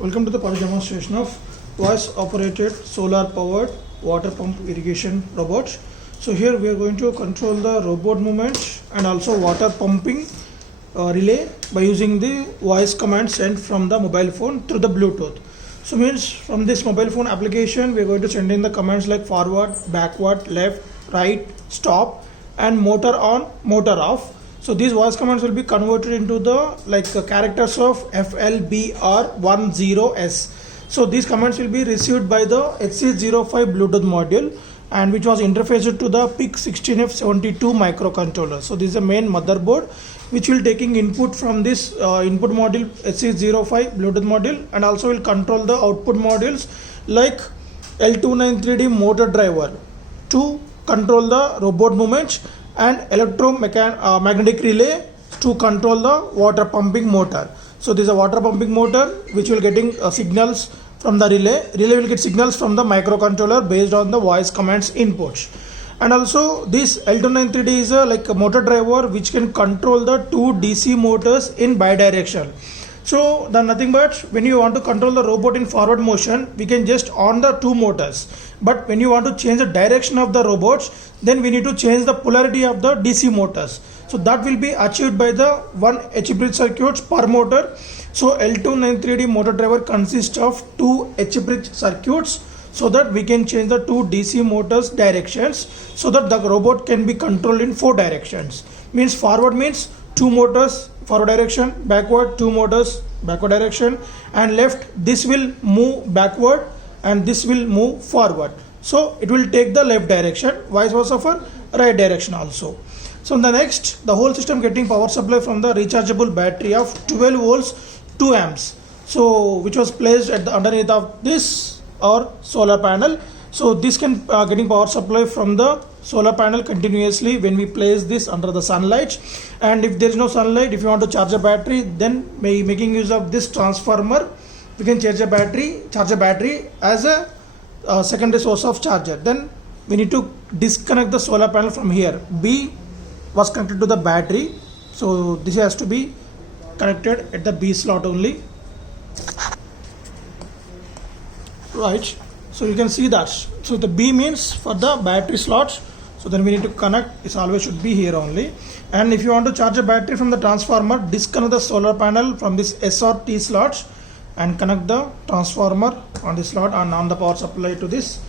Welcome to the power demonstration of voice operated solar powered water pump irrigation robot. So here we are going to control the robot movements and also water pumping relay by using the voice command sent from the mobile phone through the Bluetooth. So means from this mobile phone application we are going to send in the commands like forward, backward, left, right, stop and motor on, motor off. So these voice commands will be converted into the characters of FLBR10S. So these commands will be received by the HC05 Bluetooth module and which was interfaced to the PIC16F72 microcontroller. So this is the main motherboard which will taking input from this input module HC05 Bluetooth module and also will control the output modules like L293D motor driver to control the robot movements and electromagnetic relay to control the water pumping motor. So this is a water pumping motor which will getting signals from the relay. Relay will get signals from the microcontroller based on the voice commands inputs. And also this L293D is a motor driver which can control the two DC motors in bidirectional. So the nothing but when you want to control the robot in forward motion, we can just on the two motors. But when you want to change the direction of the robots, then we need to change the polarity of the DC motors. So that will be achieved by the 1 H-bridge circuits per motor. So L293D motor driver consists of 2 H-bridge circuits so that we can change the two DC motors directions so that the robot can be controlled in 4 directions. Means forward means 2 motors forward direction, backward 2 motors backward direction, and left this will move backward and this will move forward. So it will take the left direction, vice versa for right direction also. So the next, the whole system getting power supply from the rechargeable battery of 12 volts 2 amps. So which was placed at the underneath of this or solar panel. So this can getting power supply from the solar panel continuously when we place this under the sunlight. And if there is no sunlight, if you want to charge a battery, then making use of this transformer, we can charge a battery as a secondary source of charger. Then we need to disconnect the solar panel from here. B was connected to the battery, so this has to be connected at the B slot only, right? So you can see that. So the B means for the battery slot. So then we need to connect. It always should be here only. And if you want to charge a battery from the transformer, disconnect the solar panel from this S or T slots and connect the transformer on this slot and on the power supply to this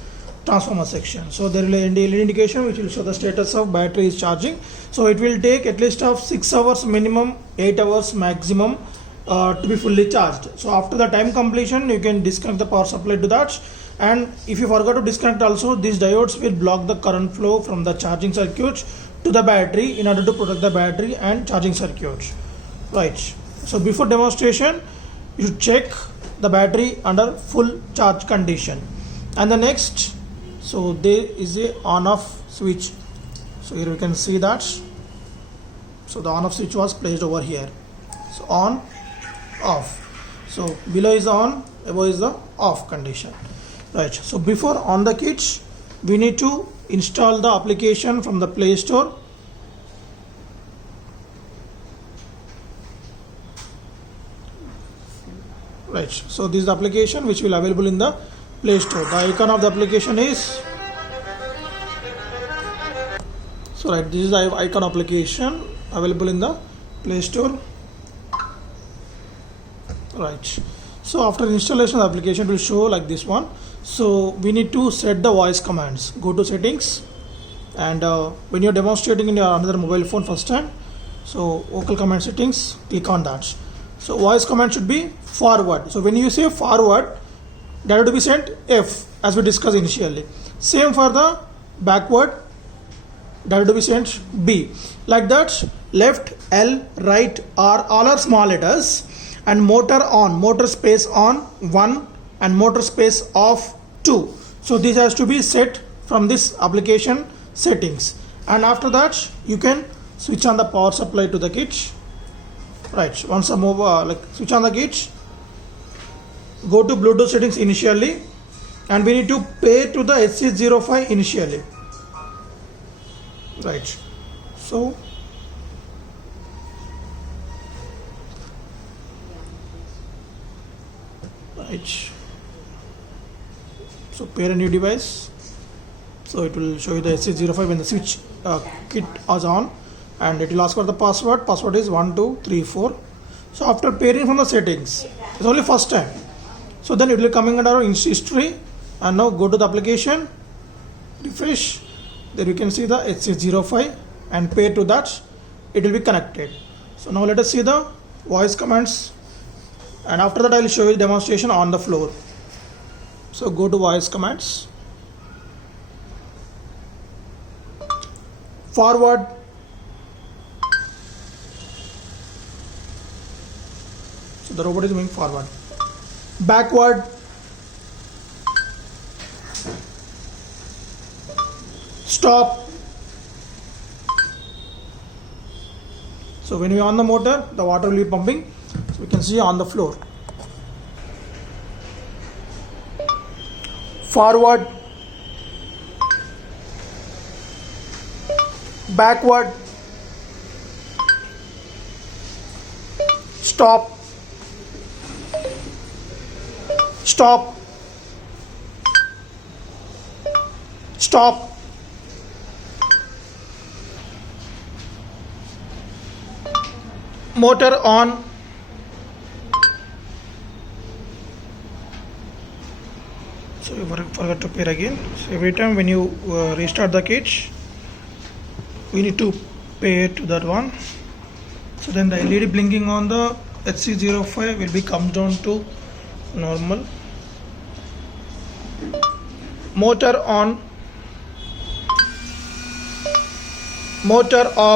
transformer section. So there will be an LED indication which will show the status of battery is charging. So it will take at least of 6 hours minimum, 8 hours maximum to be fully charged. So after the time completion, you can disconnect the power supply to that. And if you forgot to disconnect also, these diodes will block the current flow from the charging circuits to the battery in order to protect the battery and charging circuits, right? So before demonstration, you should check the battery under full charge condition. And the next, so there is a on off switch. So here you can see that. So the on off switch was placed over here. So on, off. So below is on, above is the off condition, right? So before on the kit, we need to install the application from the Play Store. Right, so this is the application which will available in the Play Store. The icon of the application is, so right, this is the icon application available in the Play Store, right? So after installation, the application will show like this one. So we need to set the voice commands. Go to settings, and when you're demonstrating in your another mobile phone first time, so vocal command settings, click on that. So voice command should be forward. So when you say forward, that will be sent F as we discussed initially. Same for the backward, that will be sent B. Like that, left, L, right, R, all are small letters. And motor on, motor space on 1 and motor space off 2. So this has to be set from this application settings. And after that, you can switch on the power supply to the kit. Right, once I move switch on the kit, go to Bluetooth settings initially, and we need to pair to the HC05 initially, right? So H. So pair a new device. So it will show you the SC05 when the switch kit is on, and it will ask for the password. Password is 1234. So after pairing from the settings, it's only first time. So then it will be coming under our history, and now go to the application, refresh. There you can see the HC05 and pair to that. It will be connected. So now let us see the voice commands, and after that I will show you the demonstration on the floor. So go to voice commands. Forward, so the robot is moving forward. Backward, stop. So when we on the motor, the water will be pumping. So we can see on the floor. Forward, backward, stop, stop, stop, motor on, so you forgot to pair again. So every time when you restart the cage, we need to pair to that one. So then the LED blinking on the HC05 will be come down to normal. Motor on, motor off,